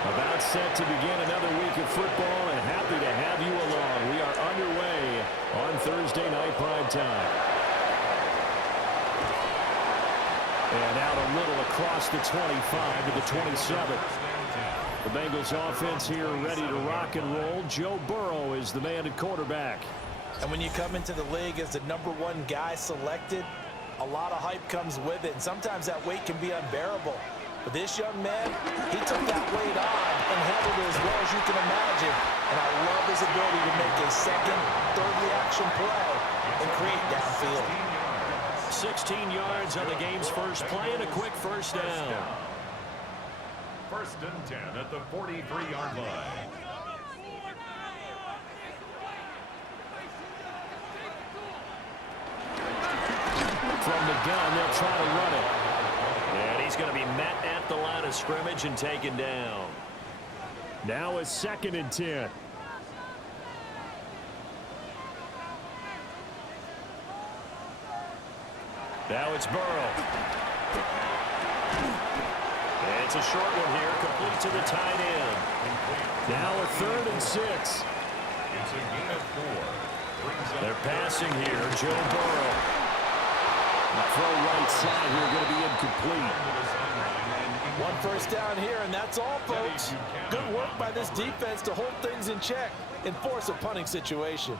About set to begin another week of football, and happy to have you along. We are underway on Thursday night prime time. And out a little across the 25 to the 27. The Bengals offense here ready to rock and roll. Joe Burrow is the man at quarterback. And when you come into the league as the #1 guy selected, a lot of hype comes with it. And sometimes that weight can be unbearable. But this young man, he took that weight on and handled it as well as you can imagine. And I love his ability to make a second, third reaction play and create downfield. 16 yards on the game's first play and a quick first down. First and 10 at the 43-yard line. From the gun, they'll try to run it. And he's going to be met at the line of scrimmage and taken down. Now a 2nd and 10. Now it's Burrow. It's a short one here, complete to the tight end. Now a 3rd and 6. It's a gain of 4. They're passing here, Joe Burrow. The throw right side here going to be incomplete. 1 first down here, and that's all, folks. Good work by this defense to hold things in check and force a punting situation.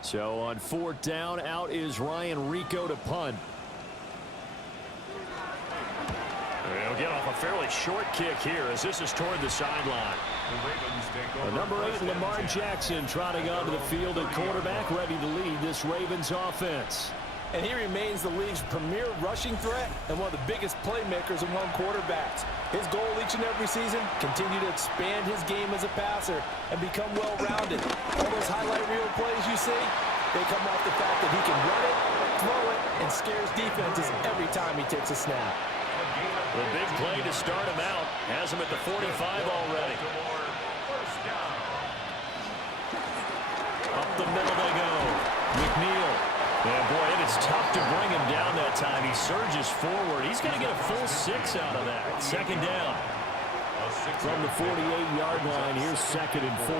So on 4th down, out is Ryan Rico to punt. He'll get off a fairly short kick here as this is toward the sideline. The number 8, Lamar Jackson, trotting onto the field at quarterback, ready to lead this Ravens offense. And he remains the league's premier rushing threat and one of the biggest playmakers among quarterbacks. His goal each and every season, continue to expand his game as a passer and become well-rounded. All those highlight reel plays you see, they come off the fact that he can run it, throw it, and scares defenses every time he takes a snap. The big play to start him out has him at the 45 already. Up the middle they go. McNeil. And boy, it is tough to bring him down that time. He surges forward. He's going to get a full 6 out of that. 2nd down. From the 48-yard line, here's 2nd and 4.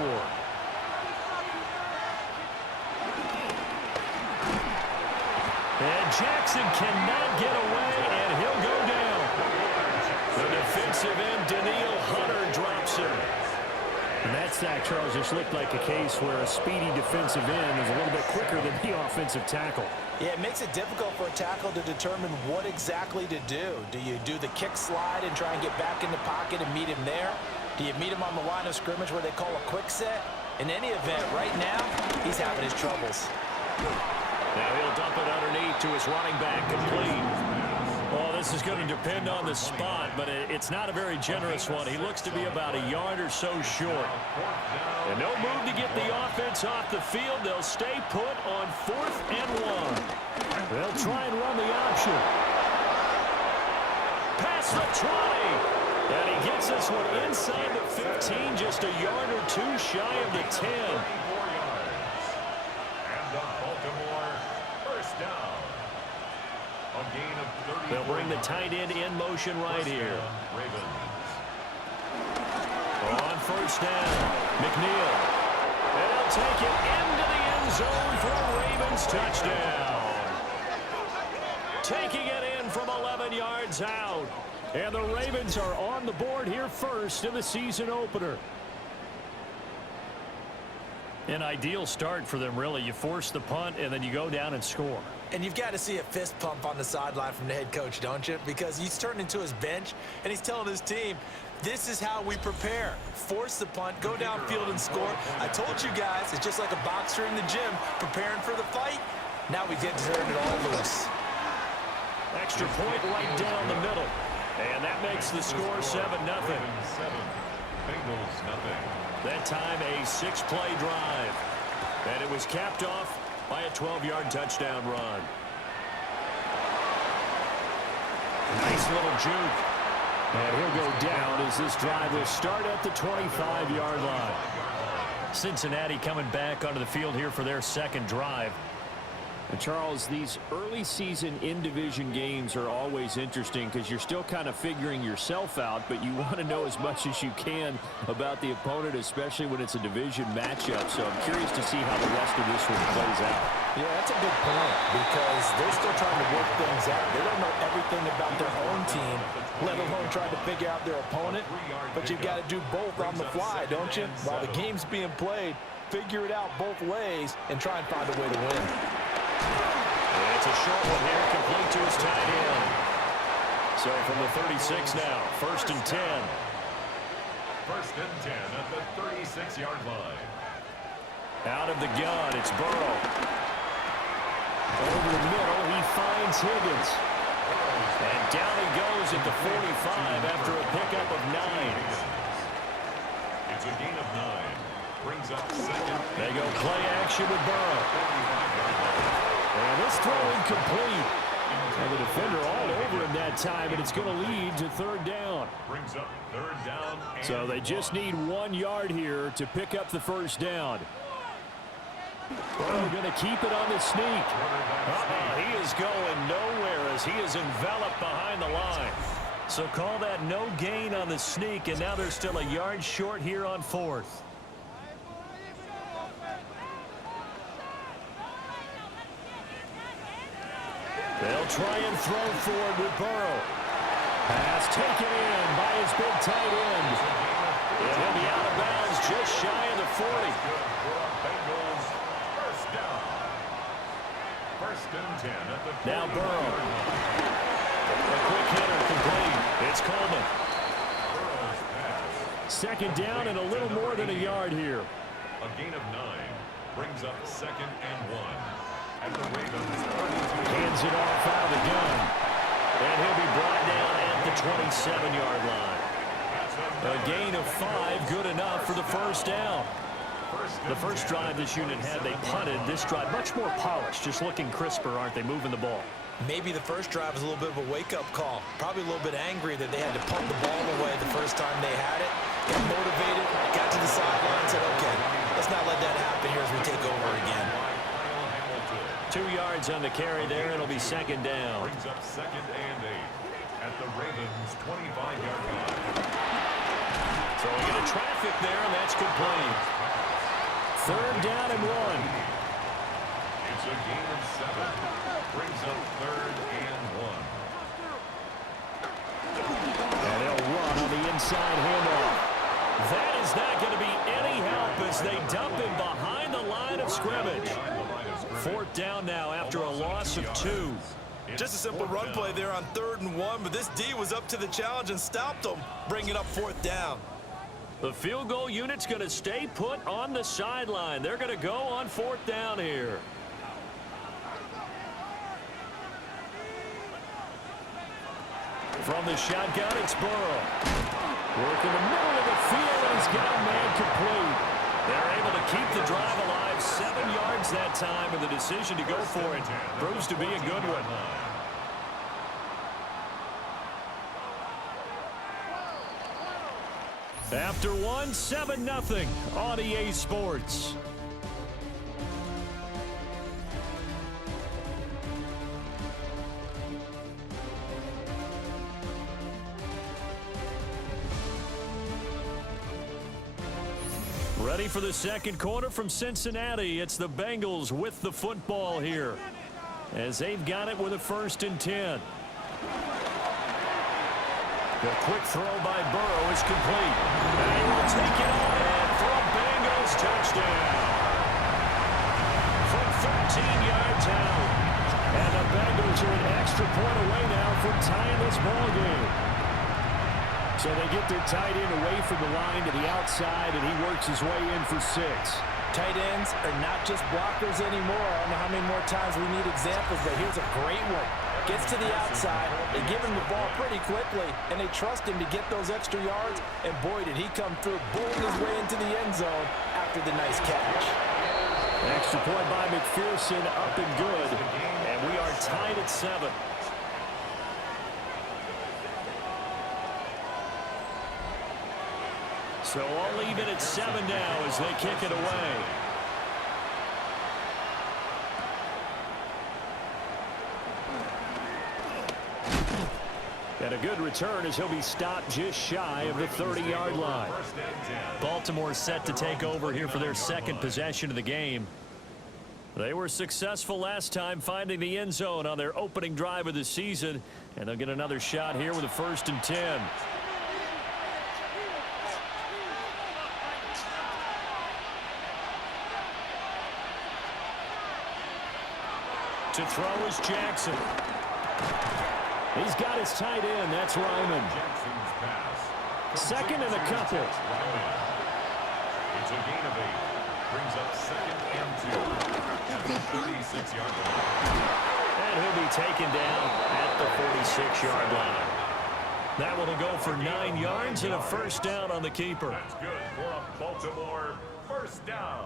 And Jackson cannot get away, and he'll go down. The defensive end, Danielle Hunter, drops him. And that sack, Charles, just looked like a case where a speedy defensive end is a little bit quicker than the offensive tackle. Yeah, it makes it difficult for a tackle to determine what exactly to do. Do you do the kick slide and try and get back in the pocket and meet him there? Do you meet him on the line of scrimmage where they call a quick set? In any event, right now, he's having his troubles. Now he'll dump it underneath to his running back, complete. Well, this is going to depend on the spot, but it's not a very generous one. He looks to be about a yard or so short. And no move to get the offense off the field. They'll stay put on 4th and 1. They'll try and run the option. Past the 20. And he gets this one inside the 15, just a yard or 2 shy of the 10. And the Baltimore first down. A gain of 30. They'll bring the tight end in motion right here. On 1st down, McNeil. And he'll take it into the end zone for a Ravens touchdown. Taking it in from 11 yards out. And the Ravens are on the board here first in the season opener. An ideal start for them, really. You force the punt, and then you go down and score. And you've got to see a fist pump on the sideline from the head coach, don't you? Because he's turned into his bench, and he's telling his team, this is how we prepare. Force the punt, go downfield and score. I told you guys, it's just like a boxer in the gym preparing for the fight. Now we get to turn it all loose. Extra point right down the middle. And that makes the score 7-0. 7, Bengals nothing. That time a 6-play drive. And it was capped off by a 12-yard touchdown run. Nice little juke. And he'll go down as this drive will start at the 25-yard line. Cincinnati coming back onto the field here for their 2nd drive. And Charles, these early season in-division games are always interesting because you're still kind of figuring yourself out, but you want to know as much as you can about the opponent, especially when it's a division matchup. So I'm curious to see how the rest of this one plays out. Yeah, that's a good point because they're still trying to work things out. They don't know everything about their own team, let alone trying to figure out their opponent. But you've got to do both on the fly, don't you? While the game's being played, figure it out both ways and try and find a way to win. It's a short one here, complete to his tight end. So from the 36 now, 1st and 10. 1st and 10 at the 36-yard line. Out of the gun, it's Burrow. Over the middle, he finds Higgins. And down he goes at the 45 after a pickup of 9. It's a gain of 9. Brings up 2nd. They go play action with Burrow. And this throw incomplete. And the defender all over him that time, and it's going to lead to 3rd down. Brings up 3rd down. So they just need 1 yard here to pick up the 1st down. Burrow going to keep it on the sneak. He is going nowhere as he is enveloped behind the line. So call that no gain on the sneak, and now they're still a yard short here on 4th. They'll try and throw forward with Burrow. Pass taken in by his big tight end. And he'll be out of bounds just shy of the 40. Bengals, 1st down. 1st and 10 at the 40. Now Burrow. A quick hitter complete. It's Coleman. 2nd down and a little more than a yard here. A gain of 9 brings up 2nd and 1. At the Ravens, hands it off out of the gun. And he'll be brought down at the 27-yard line. A gain of 5, good enough for the 1st down. The first drive this unit had, they punted. This drive, much more polished, just looking crisper, aren't they, moving the ball? Maybe the first drive was a little bit of a wake-up call. Probably a little bit angry that they had to punt the ball away the first time they had it. Got motivated, got to the sideline, said, okay, let's not let that happen here as we take over again. 2 yards on the carry there. It'll be 2nd down. Brings up 2nd and 8 at the Ravens' 25-yard line. So we get a traffic there, and that's complete. 3rd down and 1. It's a gain of 7. Brings up 3rd and 1. And they'll run on the inside handoff. That is not going to be any help as they dump him behind the line of scrimmage. 4th down now after a loss of 2. Just a simple run play there on 3rd and 1, but this D was up to the challenge and stopped them, bringing up 4th down. The field goal unit's going to stay put on the sideline. They're going to go on 4th down here. From the shotgun, it's Burrow. Working the middle of the field, and he's got a man complete. They're able to keep the drive alive, 7 yards that time, and the decision to go for it proves to be a good one. After one, 7-0 on EA Sports. Ready for the 2nd quarter from Cincinnati. It's the Bengals with the football here as they've got it with a 1st and 10. The quick throw by Burrow is complete. And he will take it on in for a Bengals touchdown. From 13 yards out. And the Bengals are an extra point away now from tying this ball game. So they get their tight end away from the line to the outside, and he works his way in for 6. Tight ends are not just blockers anymore. I don't know how many more times we need examples, but here's a great one. Gets to the outside, they give him the ball pretty quickly, and they trust him to get those extra yards, and boy, did he come through, bowling his way into the end zone after the nice catch. Extra point by McPherson, up and good, and we are tied at 7. So I'll leave it at 7 now as they kick it away. And a good return as he'll be stopped just shy of the 30-yard line. Baltimore set to take over here for their second possession of the game. They were successful last time finding the end zone on their opening drive of the season, and they'll get another shot here with a 1st and 10. To throw is Jackson. He's got his tight end. That's Ryman. 2nd and a couple. It's a gain of 8. Brings up 2nd and 2 at the 36-yard line. And he'll be taken down at the 46-yard line. That one will go for 9 yards and a 1st down on the keeper. That's good for a Baltimore 1st down.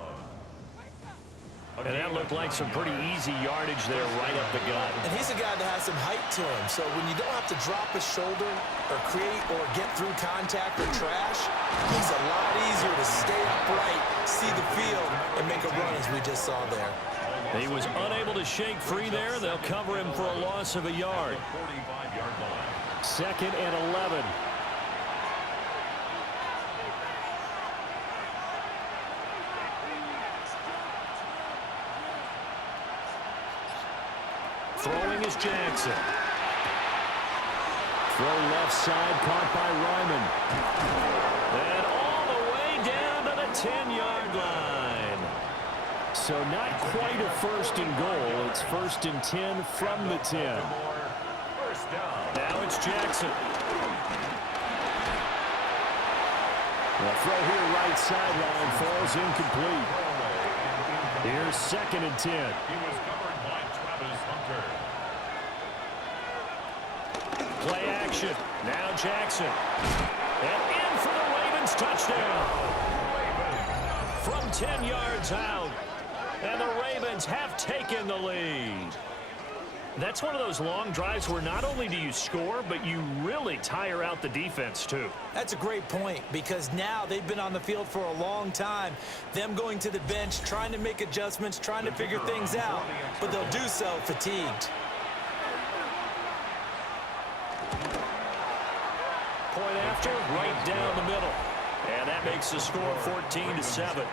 And that looked like some pretty easy yardage there right up the gut. And he's a guy that has some height to him. So when you don't have to drop his shoulder or create or get through contact or trash, he's a lot easier to stay upright, see the field, and make a run as we just saw there. He was unable to shake free there. They'll cover him for a loss of a yard. 45-yard line. 2nd and 11. Throwing is Jackson. Throw left side, caught by Ryman. And all the way down to the 10-yard line. So not quite a 1st and goal. It's 1st and 10 from the 10. Now it's Jackson. The throw here right sideline falls incomplete. Here's 2nd and 10. He was covered by Travis Hunter. Play action. Now Jackson. And in for the Ravens touchdown. From 10 yards out. And the Ravens have taken the lead. That's one of those long drives where not only do you score, but you really tire out the defense too. That's a great point because now they've been on the field for a long time. Them going to the bench, trying to make adjustments, trying to figure things out, but they'll do so fatigued. Point after, right down the middle. And that makes the score 14-7. 14.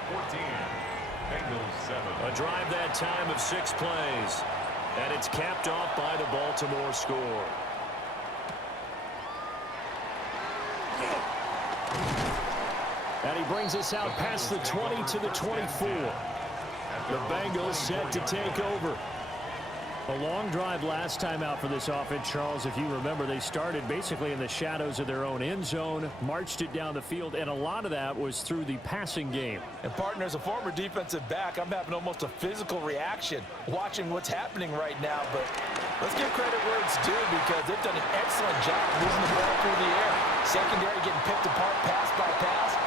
Bengals 7. A drive that time of 6 plays. And it's capped off by the Baltimore score. And he brings us out past the 20 to the 24. The Bengals set to take over. A long drive last time out for this offense, Charles. If you remember, they started basically in the shadows of their own end zone, marched it down the field, and a lot of that was through the passing game. And, partner, as a former defensive back, I'm having almost a physical reaction watching what's happening right now. But let's give credit where it's due because they've done an excellent job moving the ball through the air. Secondary getting picked apart pass by pass.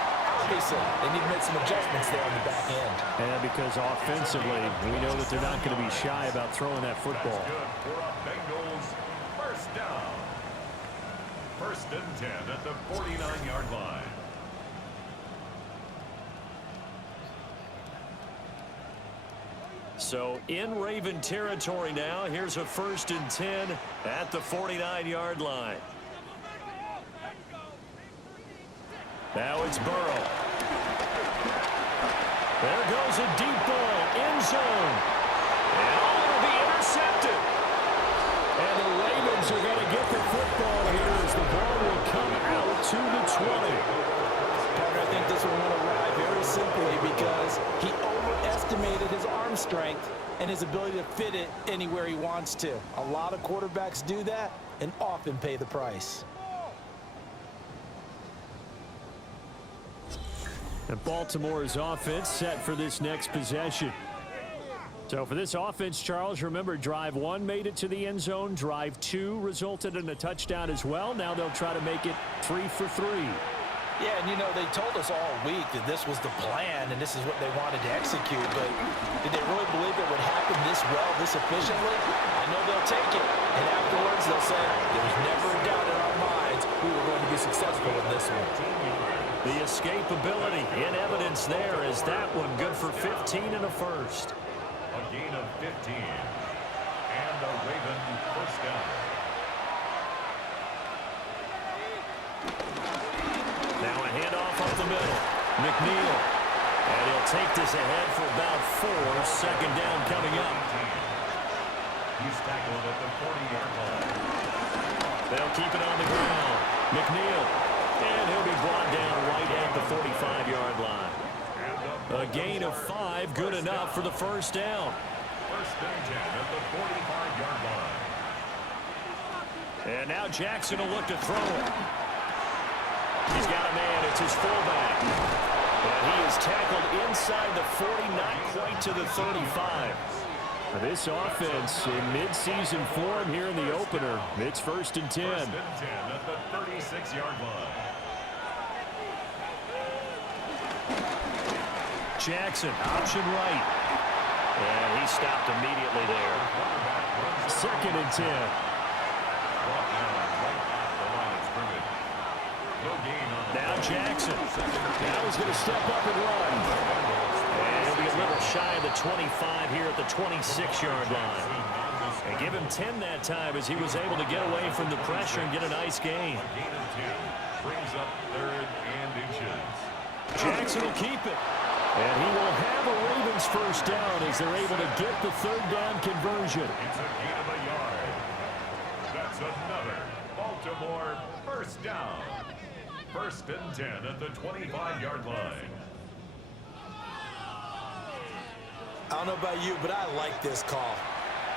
Obviously, they need to make some adjustments there on the back end. And because offensively, we know that they're not going to be shy about throwing that football. That's good for a Bengals 1st down. 1st and 10 at the 49-yard line. So in Raven territory now. Here's a 1st and 10 at the 49-yard line. Now it's Burrow. There goes a deep ball, end zone. And all will be intercepted. And the Ravens are going to get the football here as the ball will come out to the 20. Partner, I think this one will arrive very simply because he overestimated his arm strength and his ability to fit it anywhere he wants to. A lot of quarterbacks do that and often pay the price. And Baltimore's offense set for this next possession. So for this offense, Charles, remember, drive 1 made it to the end zone. Drive 2 resulted in a touchdown as well. Now they'll try to make it 3 for 3. Yeah, and you know, they told us all week that this was the plan and this is what they wanted to execute, but did they really believe it would happen this well, this efficiently? I know they'll take it, and afterwards they'll say, there was never a doubt in our minds we were going to be successful in this one. The escapability in evidence there is that one good for 15 and a 1st. A gain of 15. And a Raven 1st down. Now a handoff up the middle. McNeil. And he'll take this ahead for about 4. Second down coming up. He's tackled at the 40-yard line. They'll keep it on the ground. McNeil. And he'll be brought down right at the 45-yard line. A gain of 5, good enough for the first down. First and 10 at the 45-yard line. And now Jackson will look to throw it. He's got a man. It's his fullback. And he is tackled inside the 40, not quite to the 35. This offense in midseason form here in the opener. It's first and 10. First and 10 at the 36-yard line. Jackson, option right. And he stopped immediately there. Second and 10. Now Jackson. Now he's going to step up and run. And he'll be a little shy of the 25 here at the 26-yard line. And give him 10 that time as he was able to get away from the pressure and get a nice gain. Brings up 3rd and inches. Jackson will keep it. And he will have a Ravens first down as they're able to get the 3rd down conversion. It's a gain of a yard. That's another Baltimore first down. First and 10 at the 25-yard line. I don't know about you, but I like this call.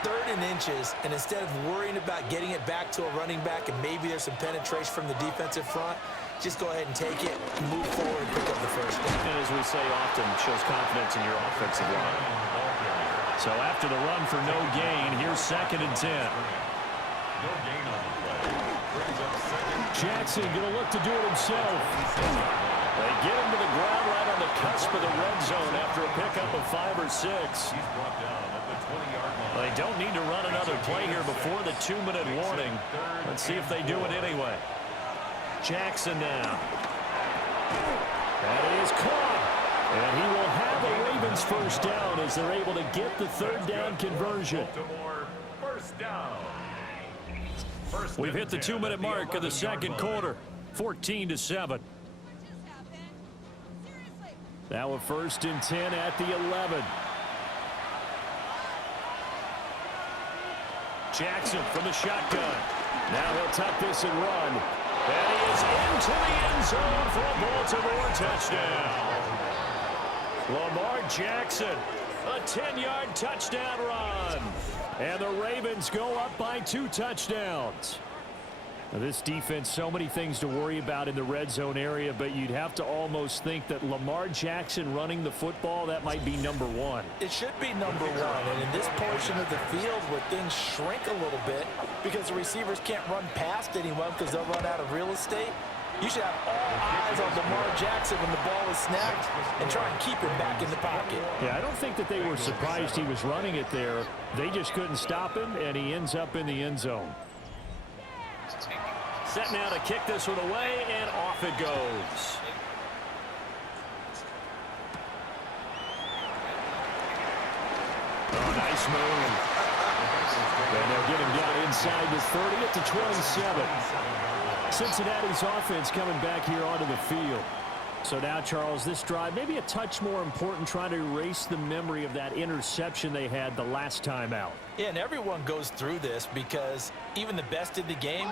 3rd and inches, and instead of worrying about getting it back to a running back and maybe there's some penetration from the defensive front, just go ahead and take it, move forward, and pick up the first down. And as we say often, shows confidence in your offensive line. So after the run for no gain, here's 2nd and 10. No gain on the play. Brings up 2nd. Jackson going to look to do it himself. They get him to the ground right on the cusp of the red zone after a pickup of 5 or 6. He's brought down at the 20-yard line. They don't need to run another play here before the 2-minute warning. Let's see if they do it anyway. Jackson now. That is caught. And he will have a Ravens first down as they're able to get the 3rd down conversion. Baltimore first down. We've hit the 2-minute mark of the second quarter. 14-7. Now a 1st and 10 at the 11. Jackson from the shotgun. Now he'll tuck this and run. And he is into the end zone for a Baltimore touchdown. Lamar Jackson, a 10-yard touchdown run. And the Ravens go up by 2 touchdowns. Now this defense, so many things to worry about in the red zone area, but you'd have to almost think that Lamar Jackson running the football, that might be number 1. It should be number 1, and in this portion of the field where things shrink a little bit because the receivers can't run past anyone because they'll run out of real estate, you should have all eyes on Lamar Jackson when the ball is snapped and try and keep him back in the pocket. Yeah, I don't think that they were surprised he was running it there. They just couldn't stop him, and he ends up in the end zone. Set now to kick this one away, and off it goes. Oh, nice move. And they'll get him down inside the 30 at the 27. Cincinnati's offense coming back here onto the field. So now, Charles, this drive maybe a touch more important, trying to erase the memory of that interception they had the last time out. Yeah, and everyone goes through this because even the best in the game,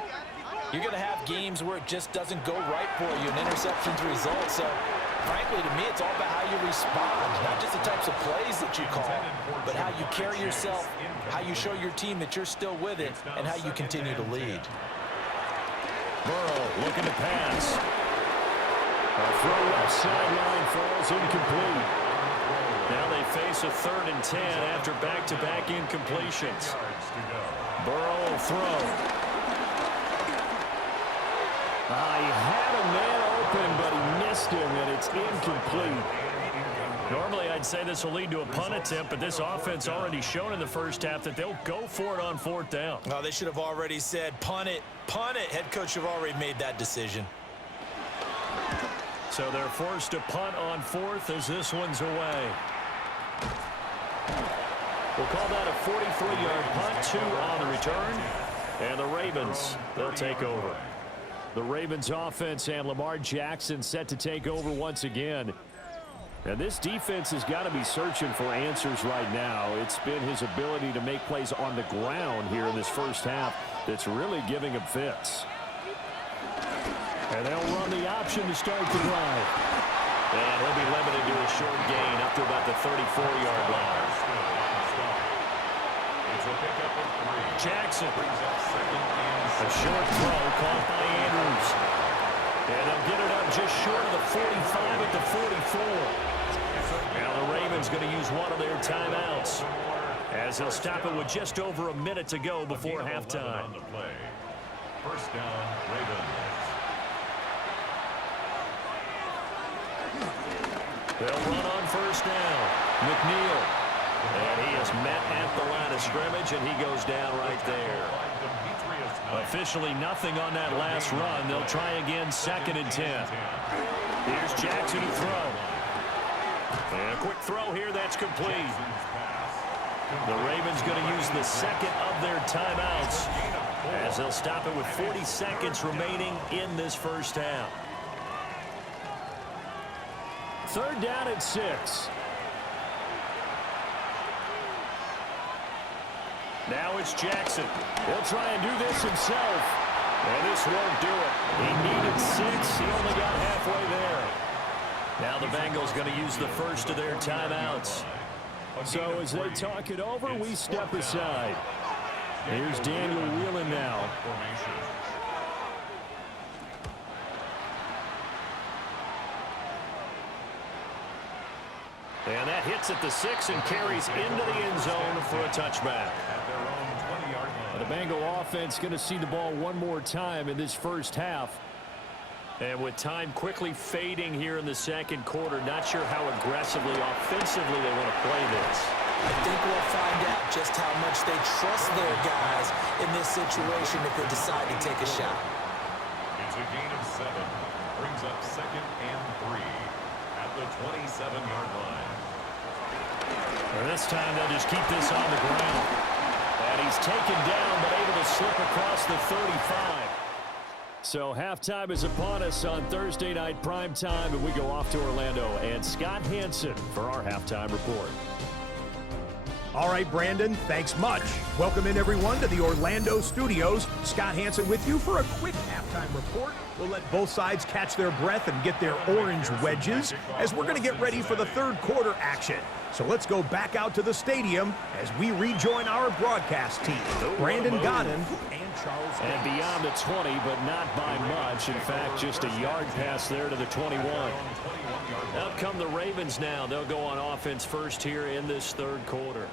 you're going to have games where it just doesn't go right for you, and interceptions result. So, frankly, to me, it's all about how you respond, not just the types of plays that you call, but how you carry yourself, how you show your team that you're still with it, and how you continue to lead. Burrow looking to pass. A throw left sideline falls incomplete. Now they face a 3rd and 10 after back-to-back incompletions. Burrow will throw. He had a man open, but he missed him, and it's incomplete. Normally, I'd say this will lead to a punt attempt, but this offense already shown in the first half that they'll go for it on 4th down. Oh, they should have already said, punt it, punt it. Head coach have already made that decision. So they're forced to punt on 4th as this one's away. We'll call that a 43-yard punt, 2 on the return. And the Ravens, they'll take over. The Ravens offense and Lamar Jackson set to take over once again. And this defense has got to be searching for answers right now. It's been his ability to make plays on the ground here in this first half that's really giving him fits. And they'll run the option to start the drive. And he'll be limited to a short gain up to about the 34-yard line. Jackson. A short throw caught by Andrews. And they'll get it up just short of the 45 at the 44. Now the Ravens going to use one of their timeouts as they'll stop it with just over a minute to go before halftime. First down, Ravens. They'll run on first down. McNeil. And he is met at the line of scrimmage, and he goes down right there. Officially nothing on that last run. They'll try again, 2nd and 10. Here's Jackson to throw. And a quick throw here, that's complete. The Ravens going to use the second of their timeouts as they'll stop it with 40 seconds remaining in this first half. 3rd down at 6. Now it's Jackson. He'll try and do this himself. And this won't do it. He needed 6. He only got halfway there. Now the Bengals going to use the first of their timeouts. So as they talk it over, we step aside. Here's Daniel Whelan now. And that hits at the 6 and carries into the end zone for a touchback. The Bengal offense going to see the ball one more time in this first half. And with time quickly fading here in the second quarter, not sure how aggressively, offensively they want to play this. I think we'll find out just how much they trust their guys in this situation if they decide to take a shot. It's a gain of 7. Brings up 2nd and 3 at the 27-yard line. And this time they'll just keep this on the ground. And he's taken down but able to slip across the 35. So halftime is upon us on Thursday night primetime, and we go off to Orlando. And Scott Hansen for our halftime report. All right, Brandon, thanks much. Welcome in, everyone, to the Orlando studios. Scott Hansen with you for a quick halftime report. We'll let both sides catch their breath and get their orange wedges as we're going to get ready for the third quarter action. So let's go back out to the stadium as we rejoin our broadcast team. Brandon Godden and Charles. And beyond the 20, but not by much. In fact, just a yard pass there to the 21. Out come the Ravens now. They'll go on offense first here in this third quarter.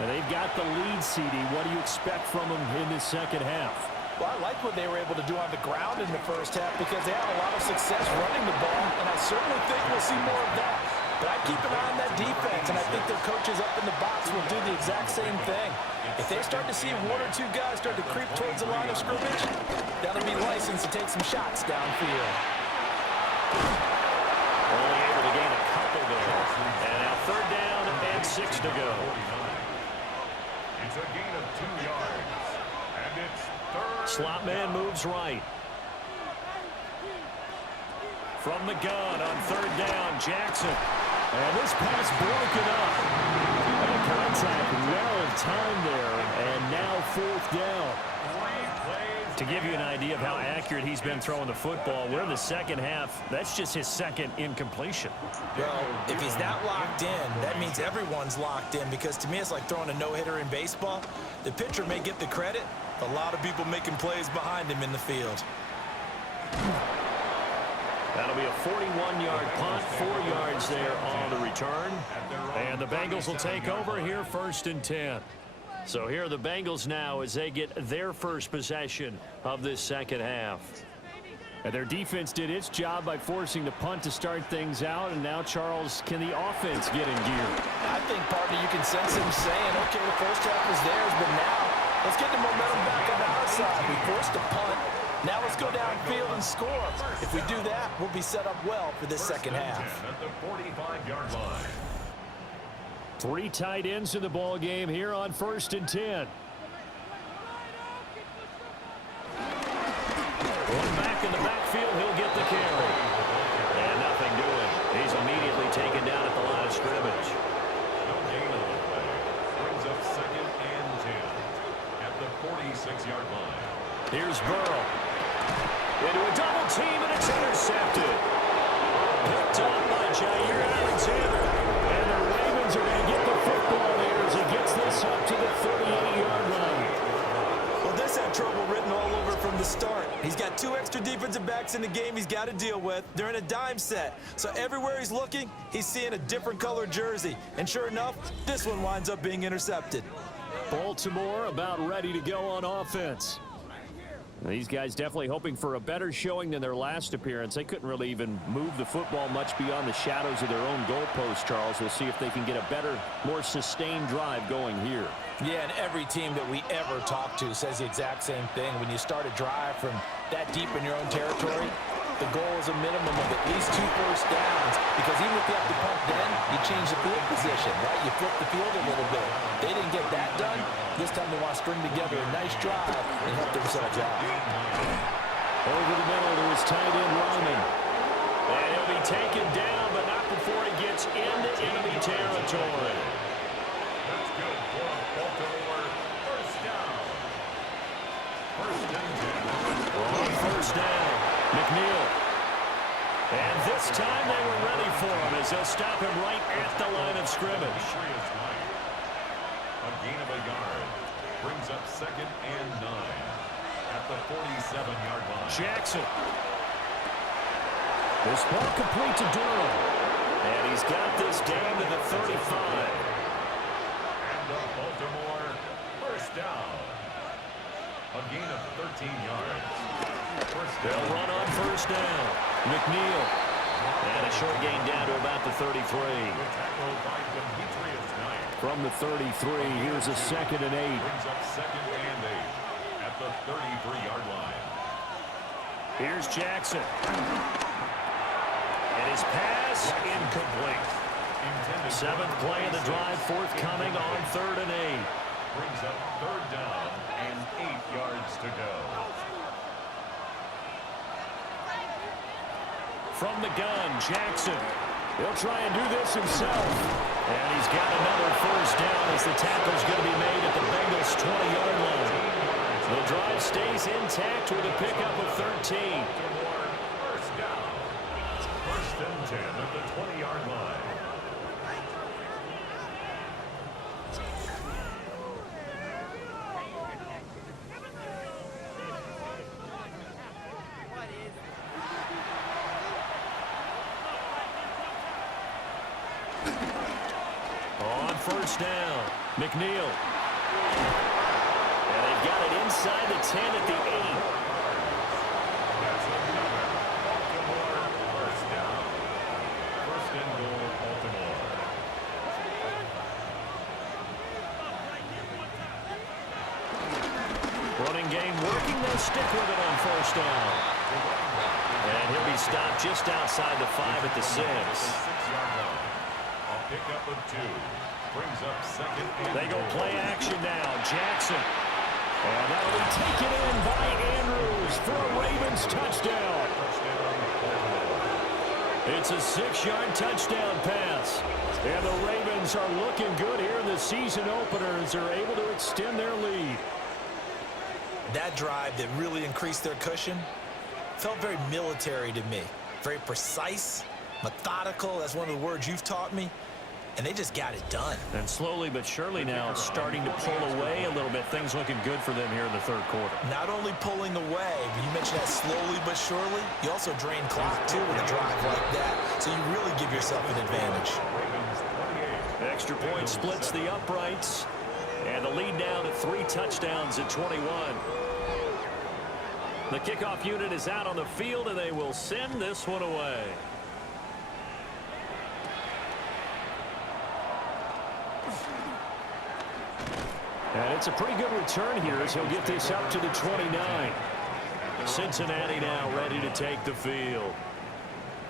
And they've got the lead, CD. What do you expect from them in this second half? Well, I like what they were able to do on the ground in the first half because they had a lot of success running the ball, and I certainly think we'll see more of that. But I keep an eye on that defense, and I think their coaches up in the box will do the exact same thing. If they start to see one or two guys start to creep towards the line of scrimmage, that'll be licensed to take some shots downfield. Only able to gain a couple there. And now 3rd down and 6 to go. It's a gain of 2 yards. And it's 3rd. Slot man moves right. From the gun on 3rd down, Jackson. And this pass broken up. And contact well timed there. And now 4th down. To give you an idea of how accurate he's been throwing the football, we're in the second half. That's just his second incompletion. Well, if he's that locked in, that means everyone's locked in because to me it's like throwing a no-hitter in baseball. The pitcher may get the credit, a lot of people making plays behind him in the field. That'll be a 41-yard punt, 4 yards there on the return. And the Bengals will take over here 1st and 10. So here are the Bengals now as they get their first possession of this second half. And their defense did its job by forcing the punt to start things out. And now, Charles, can the offense get in gear? I think, partner, you can sense him saying, okay, the first half was theirs, but now let's get the momentum back on our side. We forced a punt. Now let's go downfield and score. If we do that, we'll be set up well for this second half. At the 45-yard line. 3 tight ends in the ball game here on 1st and 10. Going in the backfield. He'll get the carry. And nothing doing. He's immediately taken down at the line of scrimmage. No gain on the play. Brings up 2nd and 10 at the 46-yard line. Here's Burrow. Into a double team, and it's intercepted. Picked up by Jair Alexander. And the Ravens are going to get the football there as he gets this up to the 38-yard line. Well, this had trouble written all over from the start. He's got 2 extra defensive backs in the game he's got to deal with. They're in a dime set. So everywhere he's looking, he's seeing a different color jersey. And sure enough, this one winds up being intercepted. Baltimore about ready to go on offense. These guys definitely hoping for a better showing than their last appearance. They couldn't really even move the football much beyond the shadows of their own goalpost, Charles. We'll see if they can get a better, more sustained drive going here. Yeah, and every team that we ever talk to says the exact same thing. When you start a drive from that deep in your own territory, the goal is a minimum of at least 2 first downs, because even if you have to punt then, you change the field position, right? You flip the field a little bit. They didn't get that done. This time they want to string together a nice drive and help themselves out. Over the middle to his tight end, Roman. And he'll be taken down, but not before he gets into enemy territory. That's good for a Baltimore first down. 1st and 10. On first down, McNeil. And this time they were ready for him as they'll stop him right at the line of scrimmage. A gain of a yard. Brings up 2nd and 9 at the 47-yard line. Jackson. This ball complete to Durham. And he's got this down to the 35. And the Baltimore first down. A gain of 13 yards. They'll run on first down. McNeil. And a short gain down to about the 33. From the 33, here's a 2nd and 8. Brings up 2nd and 8 at the 33-yard line. Here's Jackson. And his pass incomplete. 7th play of the drive, forthcoming on 3rd and 8. Brings up 3rd down and 8 yards to go. From the gun, Jackson. He'll try and do this himself. And he's got another first down as the tackle's going to be made at the Bengals' 20-yard line. The drive stays intact with a pickup of 13. First down. 1st and 10 at the 20-yard line. On first down, McNeil. And they've got it inside the 10 at the 8. That's another Baltimore first down. 1st and goal, Baltimore. Running game working. They'll stick with it on first down. And he'll be stopped just outside the 5 at the 6. 6-yard line. A pickup of 2. Brings up 2nd and They go goal. play action now. Jackson. And that'll be taken in by Andrews for a Ravens touchdown. It's a 6-yard touchdown pass. And the Ravens are looking good here in the season opener as they're able to extend their lead. That drive that really increased their cushion felt very military to me. Very precise, methodical. That's one of the words you've taught me. And they just got it done. And slowly but surely now starting to pull away a little bit. Things looking good for them here in the 3rd quarter. Not only pulling away, but you mentioned that slowly but surely. You also drain clock, too, with a drive like that. So you really give yourself an advantage. Extra point splits the uprights. And the lead down to 3 touchdowns at 21. The kickoff unit is out on the field, and they will send this one away. And it's a pretty good return here as he'll get this up to the 29. Cincinnati now ready to take the field.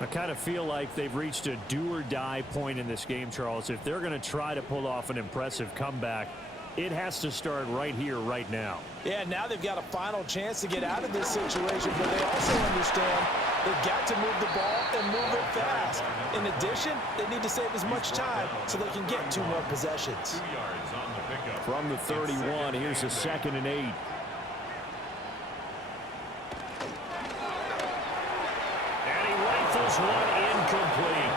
I kind of feel like they've reached a do-or-die point in this game, Charles. If they're going to try to pull off an impressive comeback, It has to start right here, right now. Yeah, now they've got a final chance to get out of this situation, but they also understand they've got to move the ball and move it fast. In addition, they need to save as much time so they can get 2 more possessions. 2 yards on the pickup. From the 31, here's a 2nd and 8. And he rifles one incomplete.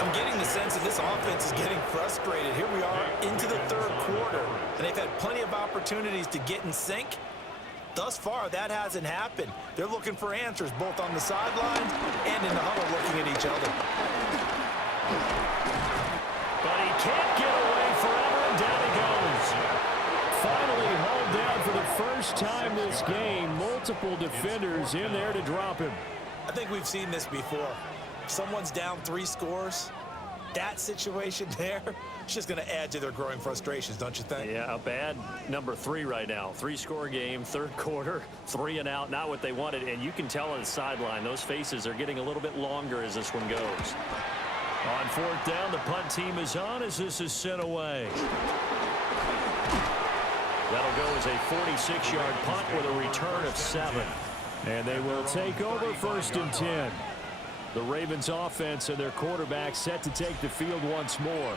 I'm getting the sense that this offense is getting frustrated. Here we are into the 3rd quarter, and they've had plenty of opportunities to get in sync. Thus far, that hasn't happened. They're looking for answers both on the sideline and in the huddle looking at each other. But he can't get away forever, and down he goes. Finally hauled down for the first time this game. Multiple defenders in there to drop him. I think we've seen this before. Someone's down 3 scores. That situation there, it's just going to add to their growing frustrations, don't you think? Yeah, a bad number 3 right now. 3-score game, 3rd quarter, 3 and out, not what they wanted. And you can tell on the sideline, those faces are getting a little bit longer as this one goes. On 4th down, the punt team is on as this is sent away. That'll go as a 46-yard punt with a return of 7. And they will take over 1st and 10. The Ravens offense and their quarterback set to take the field once more.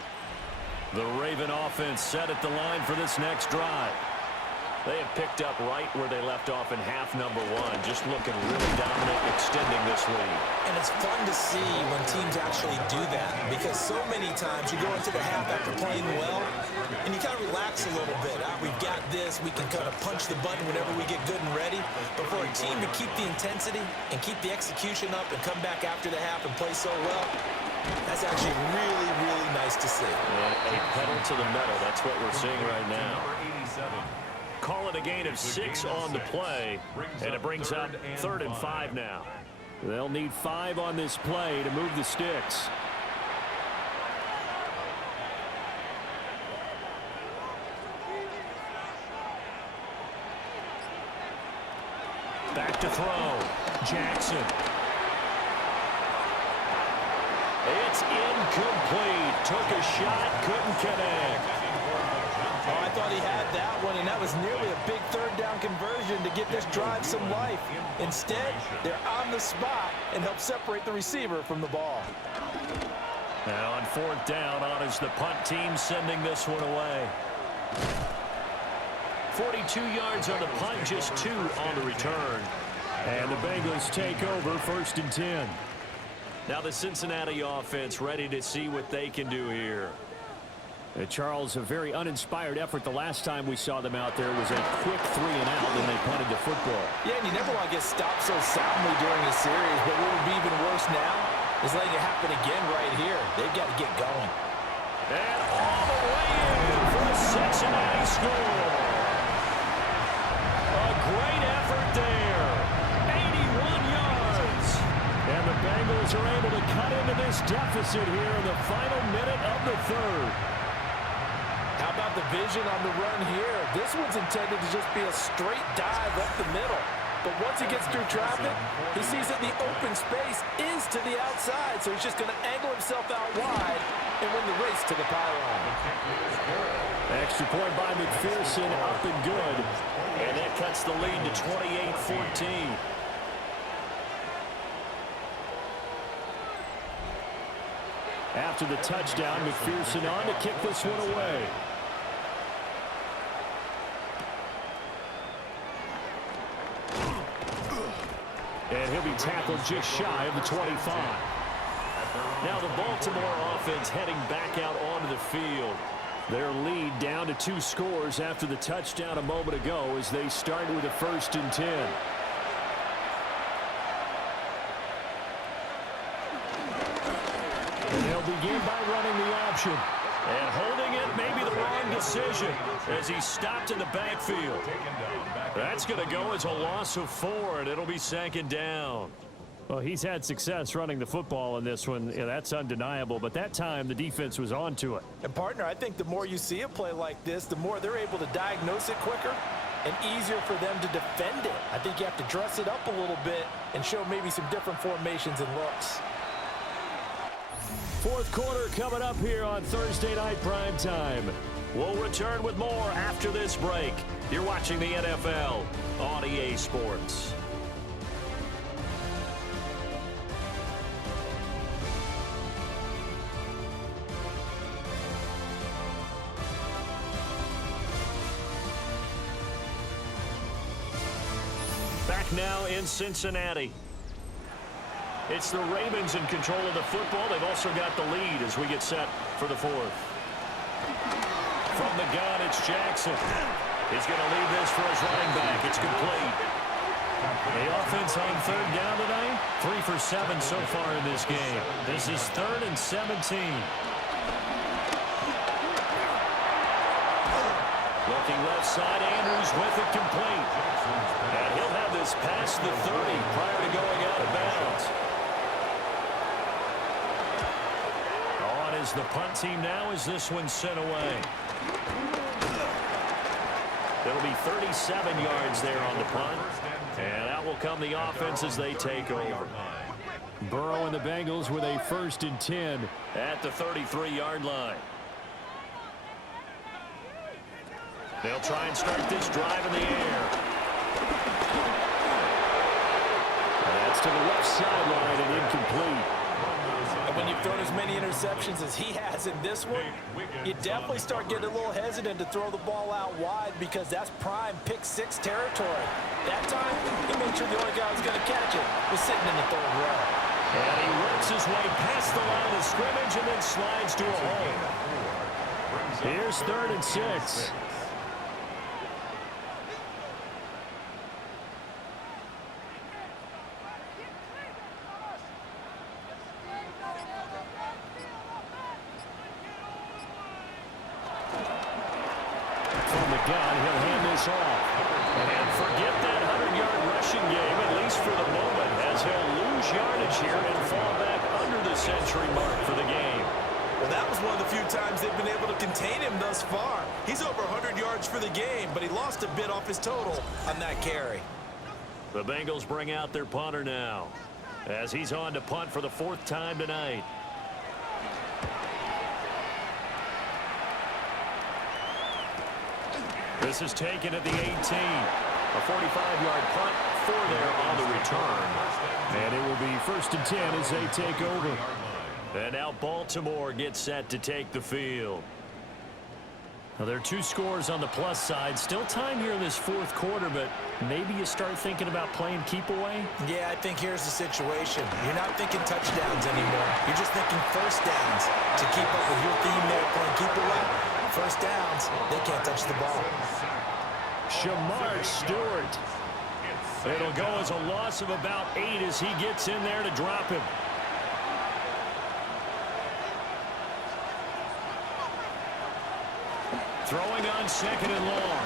The Raven offense set at the line for this next drive. They have picked up right where they left off in half number 1, just looking really dominant, extending this lead. And it's fun to see when teams actually do that, because so many times you go into the half after playing well, and you kind of relax a little bit. We've got this. We can kind of punch the button whenever we get good and ready. But for a team to keep the intensity and keep the execution up and come back after the half and play so well, that's actually really, really nice to see. Yeah, a pedal to the metal. That's what we're seeing right now. Number 87. Call it a gain of 6 on the play, and it brings up 3rd and 5 now. They'll need 5 on this play to move the sticks. Back to throw. Jackson. It's incomplete. Took a shot, couldn't connect. Oh, I thought he had that one, and that was nearly a big 3rd down conversion to give this drive some life. Instead, they're on the spot and help separate the receiver from the ball. Now on 4th down, on is the punt team sending this one away. 42 yards on the punt, just 2 on the return. And the Bengals take over 1st and 10. Now the Cincinnati offense ready to see what they can do here. Charles, a very uninspired effort. The last time we saw them out there was a quick 3 and out, and they punted the football. Yeah, and you never want to get stopped so soundly during a series, but what would be even worse now is letting it happen again right here. They've got to get going. And all the way in for a Cincinnati score. A great effort there. 81 yards. And the Bengals are able to cut into this deficit here in the final minute of the 3rd. How about the vision on the run here? This one's intended to just be a straight dive up the middle. But once he gets through traffic, he sees that the open space is to the outside, so he's just going to angle himself out wide and win the race to the pylon. Extra point by McPherson, up and good. And that cuts the lead to 28-14. After the touchdown, McPherson on to kick this one away. And he'll be tackled just shy of the 25. Now the Baltimore offense heading back out onto the field. Their lead down to 2 scores after the touchdown a moment ago as they start with a 1st and 10. And they'll begin by running the option. And holding it may be the wrong decision as he's stopped in the backfield. That's going to go as a loss of 4, and it'll be 2nd down. Well, he's had success running the football in this one. Yeah, that's undeniable, but that time the defense was onto it. And, partner, I think the more you see a play like this, the more they're able to diagnose it quicker and easier for them to defend it. I think you have to dress it up a little bit and show maybe some different formations and looks. 4th quarter coming up here on Thursday Night Prime Time. We'll return with more after this break. You're watching the NFL on EA Sports. Back now in Cincinnati. It's the Ravens in control of the football. They've also got the lead as we get set for the fourth. From the gun, it's Jackson. He's going to lead this for his running back. It's complete. The offense on third down tonight, 3 for 7 so far in this game. This is 3rd and 17. Looking left side, Andrews with it complete. And he'll have this past the 30 prior to going out of bounds. On is the punt team now as this one's sent away. It'll be 37 yards there on the punt. And out will come the offense as they take over. Burrow and the Bengals with a 1st and 10 at the 33-yard line. They'll try and start this drive in the air. That's to the left sideline and incomplete. And when you've thrown as many interceptions as he has in this one, you definitely start getting a little hesitant to throw the ball out wide because that's prime pick-6 territory. That time, he made sure the only guy who was going to catch it was sitting in the 3rd row. And he works his way past the line of scrimmage and then slides to a hole. Here's 3rd and 6. Gun, he'll hand this off. And forget that 100-yard rushing game, at least for the moment, as he'll lose yardage here and fall back under the century mark for the game. Well, that was one of the few times they've been able to contain him thus far. He's over 100 yards for the game, but he lost a bit off his total on that carry. The Bengals bring out their punter now, as he's on to punt for the 4th time tonight. This is taken at the 18. A 45-yard punt for there on the return. And it will be 1st and 10 as they take over. And now Baltimore gets set to take the field. Now there are 2 scores on the plus side. Still time here in this 4th quarter, but maybe you start thinking about playing keep away? Yeah, I think here's the situation. You're not thinking touchdowns anymore. You're just thinking 1st downs to keep up with your theme there, playing keep away. 1st downs, they can't touch the ball. Shamar Stewart. It'll go as a loss of about 8 as he gets in there to drop him. Throwing on 2nd and long.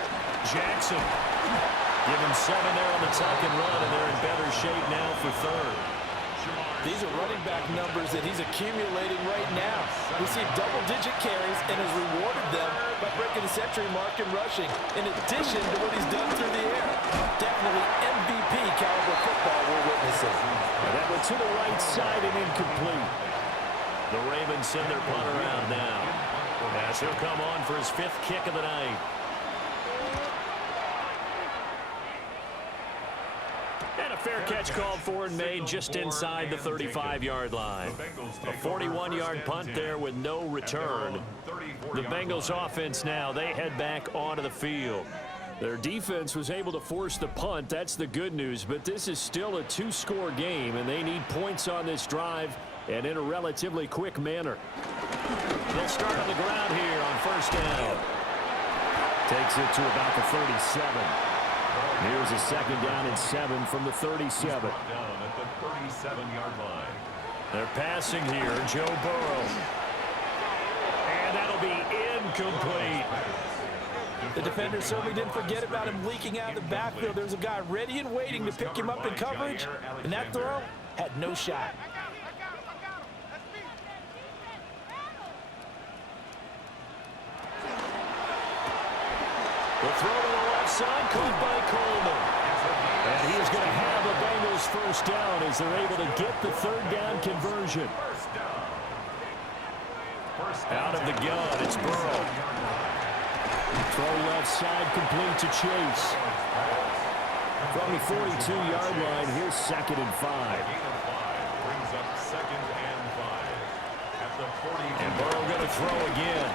Jackson. Give him 7 there on the tuck and run, and they're in better shape now for 3rd. These are running back numbers that he's accumulating right now. We see double-digit carries and has rewarded them by breaking the century mark in rushing, in addition to what he's done through the air. Definitely MVP caliber football we're witnessing. And that went to the right side and incomplete. The Ravens send their punter out now, as he'll come on for his 5th kick of the night. And a fair catch called for and made just inside the 35-yard line. A 41-yard punt there with no return. The Bengals offense now, they head back onto the field. Their defense was able to force the punt. That's the good news, but this is still a 2-score game, and they need points on this drive and in a relatively quick manner. They'll start on the ground here on 1st down. Takes it to about the 37. Here's a 2nd down and 7 from the 37. Down at the 37-yard line. They're passing here, Joe Burrow. And that'll be incomplete. The defender certainly didn't forget about him leaking out of the backfield. There's a guy ready and waiting to pick him up in coverage, and that throw had no shot. The throw to the left side, caught by Coleman. And he is going to have the Bengals 1st down as they're able to get the 3rd down conversion. Out of the gun, it's Burrow. Throw left side, complete to Chase. From the 42-yard line, here's 2nd and 5. Brings up 2nd and 5 at the 40. And Burrow going to throw again.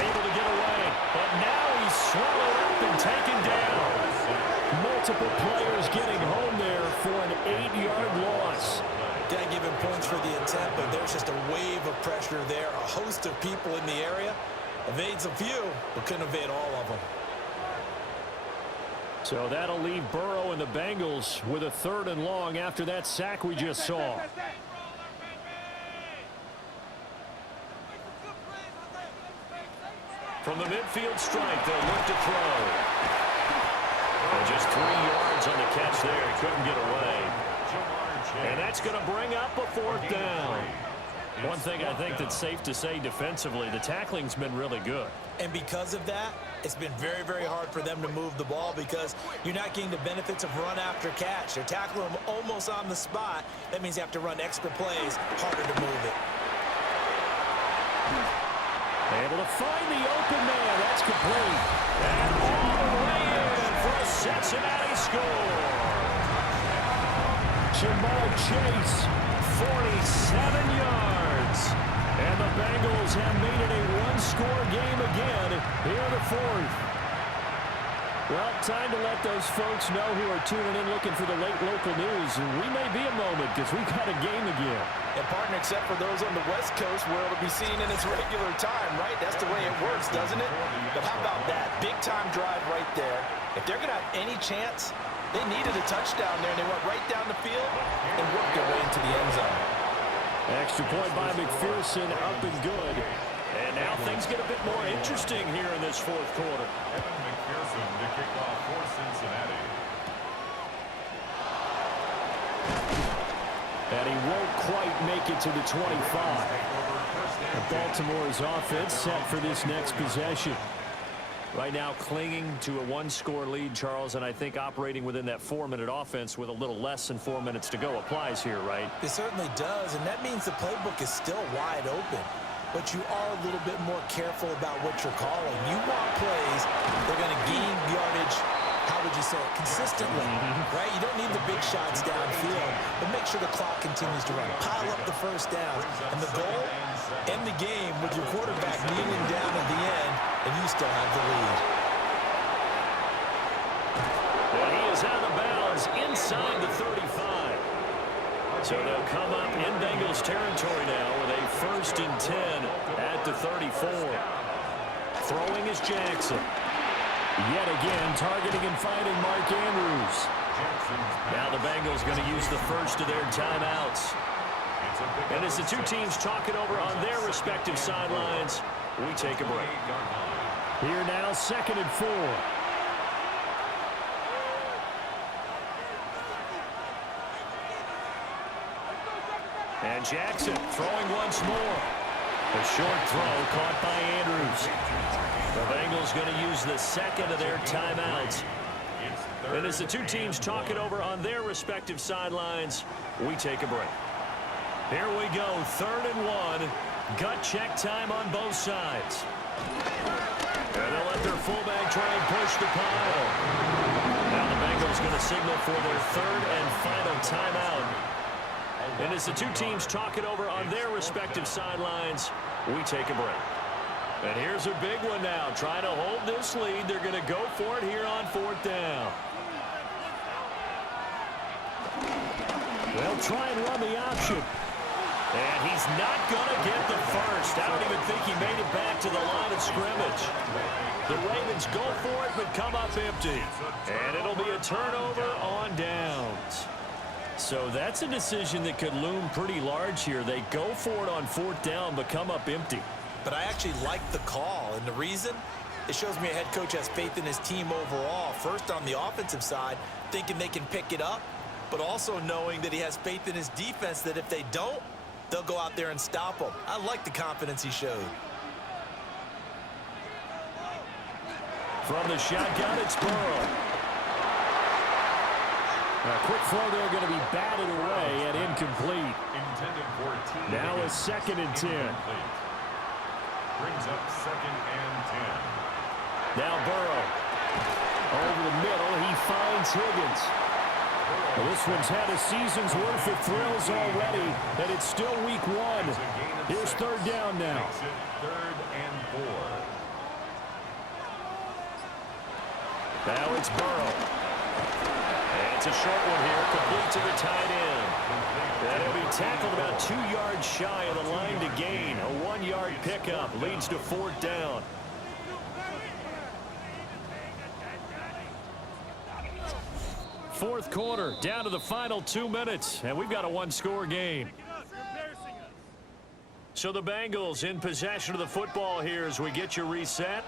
Able to get away, but now he's swallowed up and taken down. Multiple players getting home there for an 8-yard loss. Got to give him points for the attempt, but there's just a wave of pressure there. A host of people in the area. Evades a few, but couldn't evade all of them. So that'll leave Burrow and the Bengals with a 3rd and long after that sack we just saw. From the midfield stripe, they'll look to throw. And just 3 yards on the catch there. He couldn't get away. And that's going to bring up a 4th down. One thing I think that's safe to say defensively, the tackling's been really good. And because of that, it's been very, very hard for them to move the ball because you're not getting the benefits of run after catch. They're tackling them almost on the spot. That means you have to run extra plays, harder to move it. Able to find the open man. That's complete. And all the way in for a Cincinnati score. Jamal Chase, 47 yards. And the Bengals have made it a 1-score game again here in the 4th. Well, time to let those folks know who are tuning in looking for the late local news. We may be a moment because we've got a game again. And partner, except for those on the West Coast where it'll be seen in its regular time, right? That's the way it works, doesn't it? But how about that? Big-time drive right there. If they're going to have any chance, they needed a touchdown there, and they went right down the field and worked their way into the end zone. Extra point by McPherson, up and good. And now things get a bit more interesting here in this 4th quarter. Evan McPherson to kick off for Cincinnati. And he won't quite make it to the 25. Baltimore's offense set for this next possession. Right now clinging to a 1-score lead, Charles, and I think operating within that 4-minute offense with a little less than 4 minutes to go applies here, right? It certainly does, and that means the playbook is still wide open. But you are a little bit more careful about what you're calling. You want plays, they're going to gain yardage, how would you say it, consistently, right? You don't need the big shots downfield, but make sure the clock continues to run. Pile up the first downs, and the goal, end the game with your quarterback kneeling down at the end, and you still have the lead. Well, he is out of bounds inside the 35. So they'll come up in Bengals territory now with a 1st and 10 at the 34. Throwing is Jackson. Yet again, targeting and finding Mark Andrews. Now the Bengals going to use the first of their timeouts. And as the two teams talk it over on their respective sidelines, we take a break. Here now, 2nd and 4. And Jackson throwing once more. A short throw caught by Andrews. The Bengals going to use the 2nd of their timeouts. And as the two teams talk it over on their respective sidelines, we take a break. Here we go, 3rd and 1. Gut check time on both sides. And they'll let their fullback try and push the pile. Now the Bengals going to signal for their 3rd and final timeout. And as the two teams talk it over on their respective sidelines, we take a break. And here's a big one now. Trying to hold this lead. They're going to go for it here on 4th down. They'll try and run the option. And he's not going to get the first. I don't even think he made it back to the line of scrimmage. The Ravens go for it but come up empty. And it'll be a turnover on downs. So that's a decision that could loom pretty large here. They go for it on 4th down but come up empty. But I actually like the call, and the reason? It shows me a head coach has faith in his team overall. First, on the offensive side, thinking they can pick it up, but also knowing that he has faith in his defense that if they don't, they'll go out there and stop them. I like the confidence he showed. From the shotgun, it's Burrow. A quick throw there going to be batted away and incomplete. Now a 2nd and 10. Brings up 2nd and 10. Now Burrow. Over the middle, he finds Higgins. Well, this one's had a season's worth of thrills already, and it's still week 1. Here's third down now. Third and 4. Now it's Burrow. And it's a short one here, complete to the tight end. And he'll be tackled about 2 yards shy of the line to gain. A 1-yard pickup leads to fourth down. Fourth quarter, down to the final 2 minutes, and we've got a one-score game. So the Bengals in possession of the football here as we get you reset.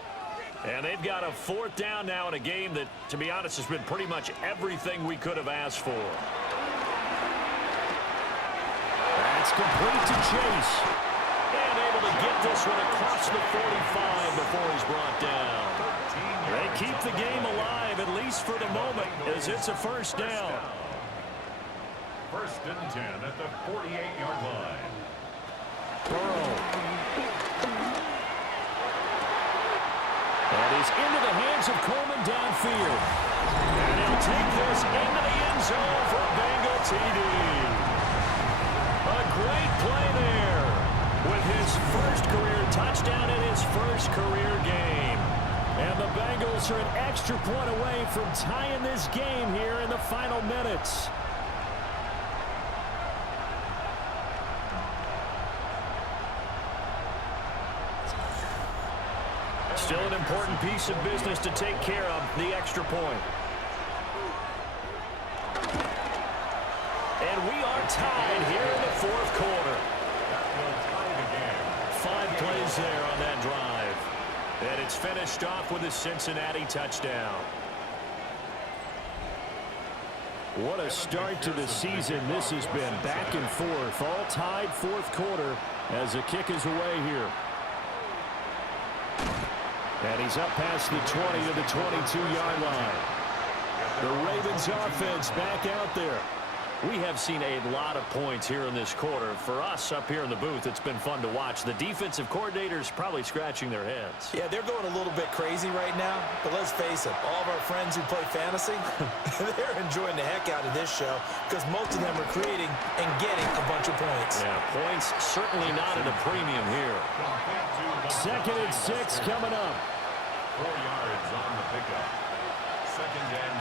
And they've got a fourth down now in a game that, to be honest, has been pretty much everything we could have asked for. That's complete to Chase. And able to get this one across the 45 before he's brought down. They keep the game alive, at least for the moment, as it's a first down. First and 10 at the 48-yard line. Burrow. And he's into the hands of Coleman downfield. And he'll take this into the end zone for a Bengal TD. A great play there with his first career touchdown in his first career game. And the Bengals are an extra point away from tying this game here in the final minutes. Still an important piece of business to take care of, the extra point. And we are tied here in the fourth quarter. 5 plays there on that drive. And it's finished off with a Cincinnati touchdown. What a start to the season this has been. Back and forth, all tied fourth quarter as the kick is away here. And he's up past the 20 to the 22-yard line. The Ravens offense back out there. We have seen a lot of points here in this quarter. For us up here in the booth, it's been fun to watch. The defensive coordinators probably scratching their heads. Yeah, they're going a little bit crazy right now. But let's face it, all of our friends who play fantasy, they're enjoying the heck out of this show because most of them are creating and getting a bunch of points. Yeah, points certainly not at a premium here. 2nd and 6 coming up. 4 yards on the pickup. 2nd and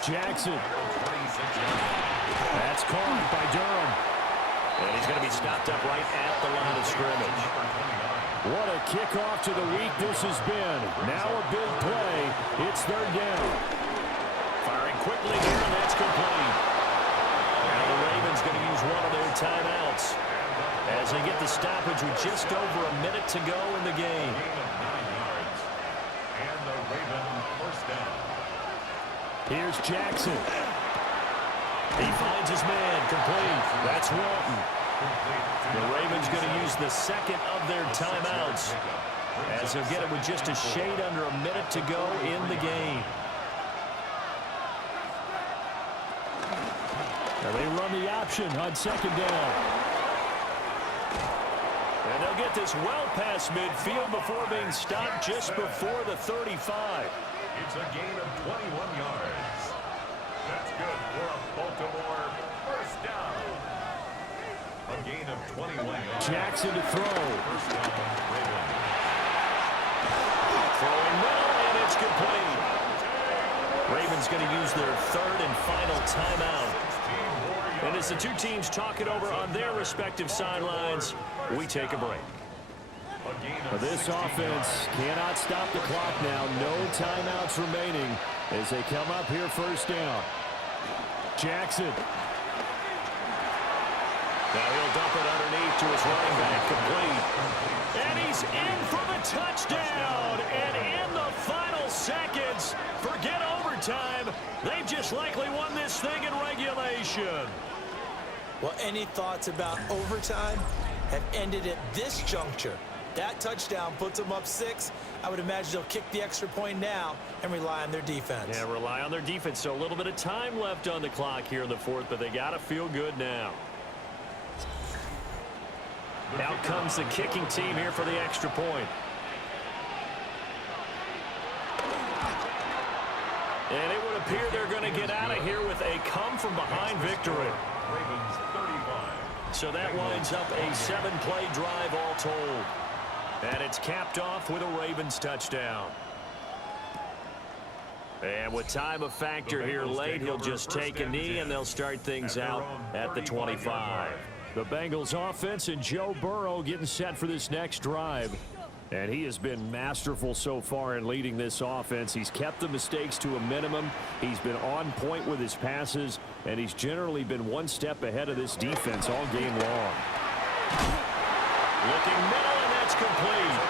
6. Jackson. 26 yards. That's caught by Durham. And he's going to be stopped up right at the line of scrimmage. What a kickoff to the week this has been. Now a big play. It's third down. Firing quickly here, and that's complete. Now the Ravens going to use one of their timeouts as they get the stoppage with just over a minute to go in the game. And the Raven first down. Here's Jackson. He finds his man, complete. That's Moton. The Ravens going to use the second of their timeouts as they'll get it with just a shade under a minute to go in the game. Now they run the option on second down. And they'll get this well past midfield before being stopped just before the 35. It's a gain of 21 yards. That's good for a Baltimore first down. A gain of 21 yards. Jackson to throw. First down, Ravens. Throwing middle, and it's complete. Ravens going to use their third and final timeout. And as the two teams talk it over on their respective sidelines, we take a break. This offense cannot stop the clock now. No timeouts remaining as they come up here first down. Jackson. Now he'll dump it underneath to his running back, complete. And he's in for the touchdown. And in the final seconds, forget overtime. They've just likely won this thing in regulation. Well, any thoughts about overtime have ended at this juncture. That touchdown puts them up 6. I would imagine they'll kick the extra point now and rely on their defense. Yeah, rely on their defense. So a little bit of time left on the clock here in the fourth, but they got to feel good now. Out comes the kicking team here for the extra point. And it would appear they're going to get out of here with a come-from-behind victory. Ravens 35. So that winds up a 7-play drive all told. And it's capped off with a Ravens touchdown. And with time a factor here late, he'll just take a knee and they'll start things out at the 25. The Bengals offense and Joe Burrow getting set for this next drive. And he has been masterful so far in leading this offense. He's kept the mistakes to a minimum. He's been on point with his passes, and he's generally been one step ahead of this defense all game long. Looking middle, and that's complete.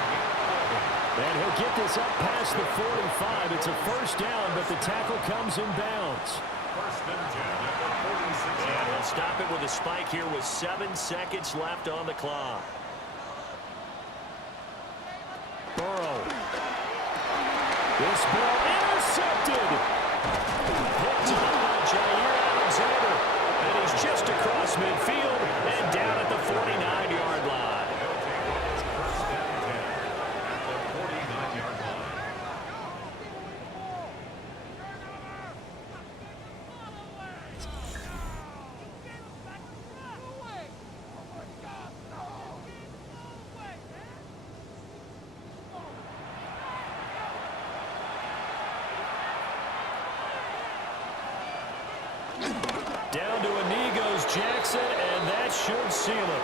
And he'll get this up past the 45. It's a first down, but the tackle comes in bounds. First and 10 at the 46. And he'll stop it with a spike here with 7 seconds left on the clock. Burrow. This ball intercepted. Picked up by Jair Alexander. And he's just across midfield and down at the 49-yard line. First and 10 at the 49-yard line. Down to a knee goes Jackson, and that should seal it.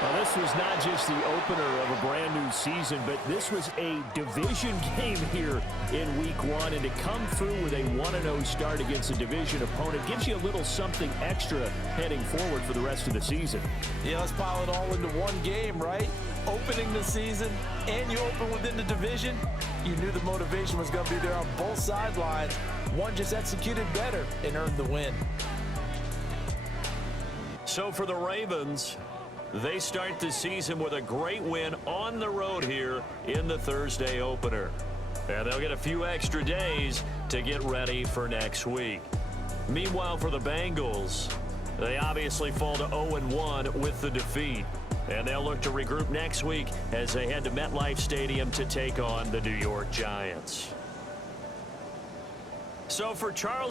Well, this was not just the opener of a brand new season, but this was a division game here in week 1, and to come through with a 1-0 start against a division opponent gives you a little something extra heading forward for the rest of the season. Yeah, let's pile it all into one game, right? Opening the season, and you open within the division. You knew the motivation was going to be there on both sidelines. One just executed better and earned the win. So for the Ravens, they start the season with a great win on the road here in the Thursday opener. And they'll get a few extra days to get ready for next week. Meanwhile, for the Bengals, they obviously fall to 0-1 with the defeat. And they'll look to regroup next week as they head to MetLife Stadium to take on the New York Giants. So for Charles